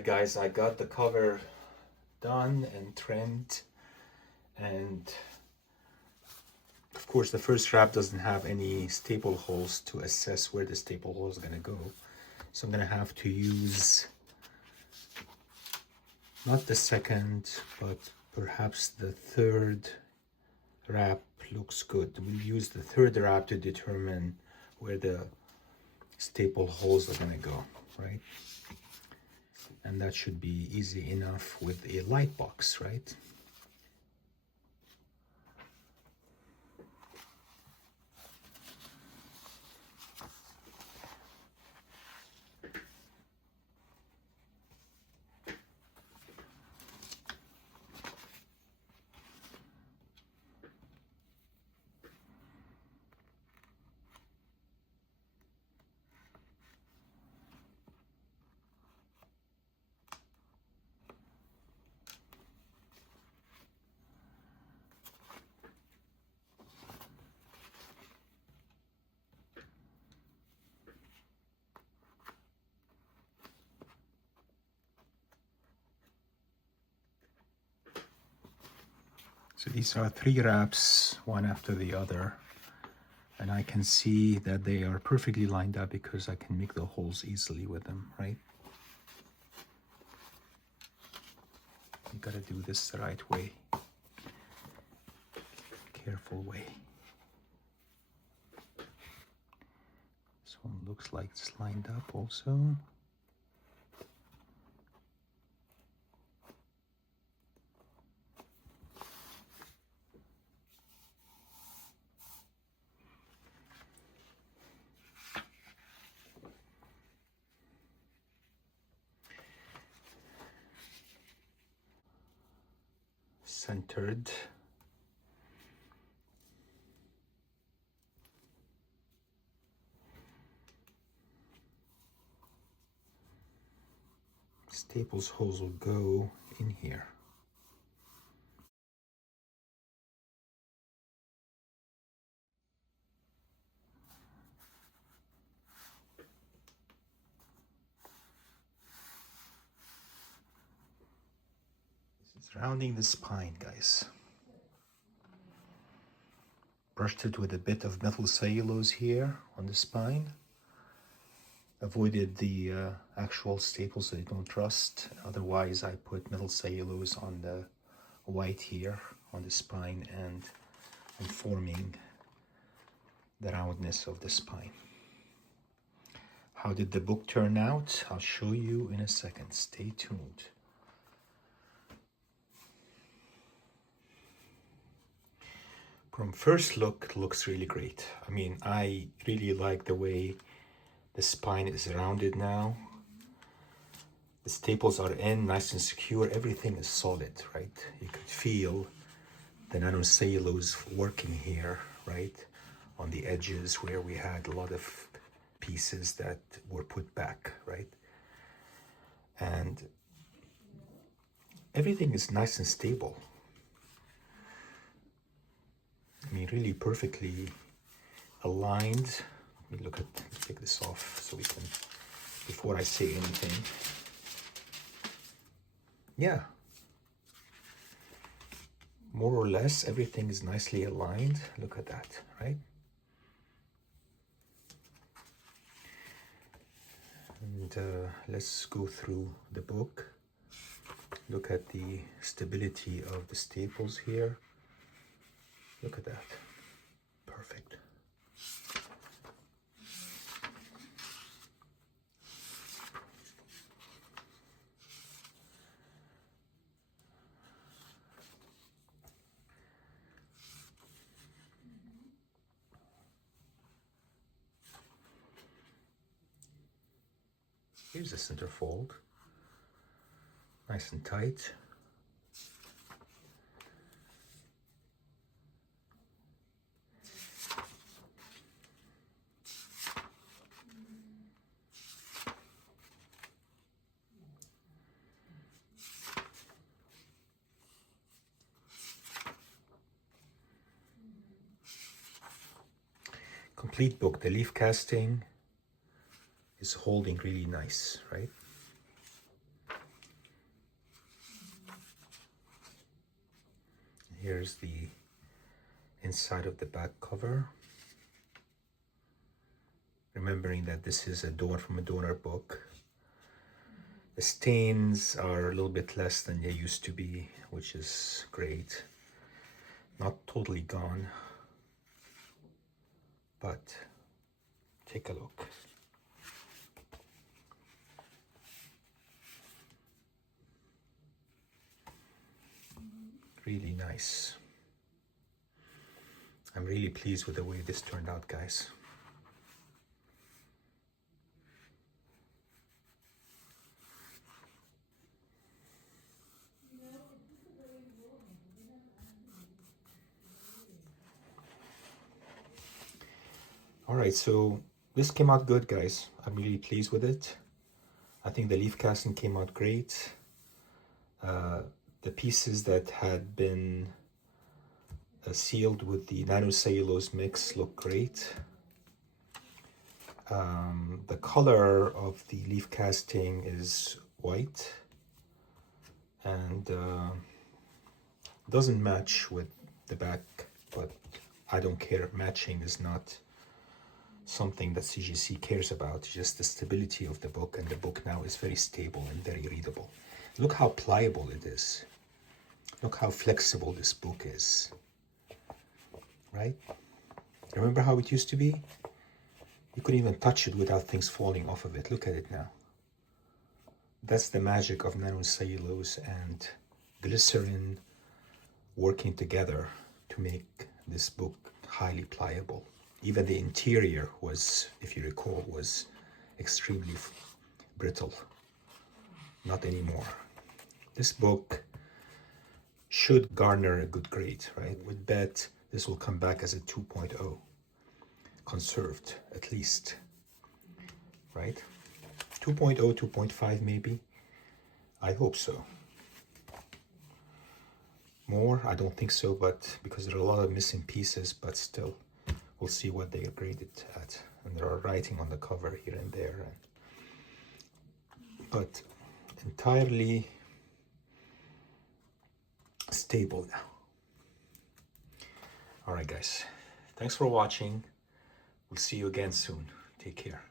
Alright guys, I got the cover done and trimmed, and of course the first wrap doesn't have any staple holes to assess where the staple hole is going to go. So I'm going to have to use not the second, but perhaps the third wrap looks good. We'll use the third wrap to determine where the staple holes are going to go, right? And that should be easy enough with a light box, right? So these are 3 wraps, one after the other, and I can see that they are perfectly lined up because I can make the holes easily with them, right? You gotta do this the right way, careful way. This one looks like it's lined up also. Centered. Staples holes will go in here. This is rounding the spine, guys. Brushed it with a bit of methyl cellulose here on the spine. Avoided the actual staples so they don't rust. Otherwise, I put methyl cellulose on the white here on the spine and forming the roundness of the spine. How did the book turn out? I'll show you in a second. Stay tuned. From first look, it looks really great. I mean, I really like the way the spine is rounded now. The staples are in, nice and secure. Everything is solid, right? You could feel the nanocellulose working here, right? On the edges where we had a lot of pieces that were put back, right? And everything is nice and stable. I mean, really perfectly aligned. Let me look at, take this off so we can, before I say anything. Yeah. More or less, everything is nicely aligned. Look at that, right? And let's go through the book. Look at the stability of the staples here. Look at that. Perfect. Here's the centerfold. Nice and tight. Complete book. The leaf casting is holding really nice, right? Here's the inside of the back cover. Remembering that this is a donor from a donor book. The stains are a little bit less than they used to be, which is great. Not totally gone, but take a look. Really nice. I'm really pleased with the way this turned out, guys. All right, so this came out good, guys. I'm really pleased with it. I think the leaf casting came out great. The pieces that had been sealed with the nanocellulose mix look great. The color of the leaf casting is white and doesn't match with the back, but I don't care. Matching is not something that CGC cares about. It's just the stability of the book, and the book now is very stable and very readable. Look how pliable it is. Look how flexible this book is, right? Remember how it used to be? You couldn't even touch it without things falling off of it. Look at it now. That's the magic of nanocellulose and glycerin working together to make this book highly pliable. Even the interior was, if you recall, was extremely brittle. Not anymore. This book should garner a good grade, right? Would bet this will come back as a 2.0. Conserved, at least, right? 2.0, 2.5 maybe. I hope so. More? I don't think so, but because there are a lot of missing pieces, but still, we'll see what they are graded at. And there are writing on the cover here and there. But entirely stable now. All right, guys. Thanks for watching. We'll see you again soon. Take care.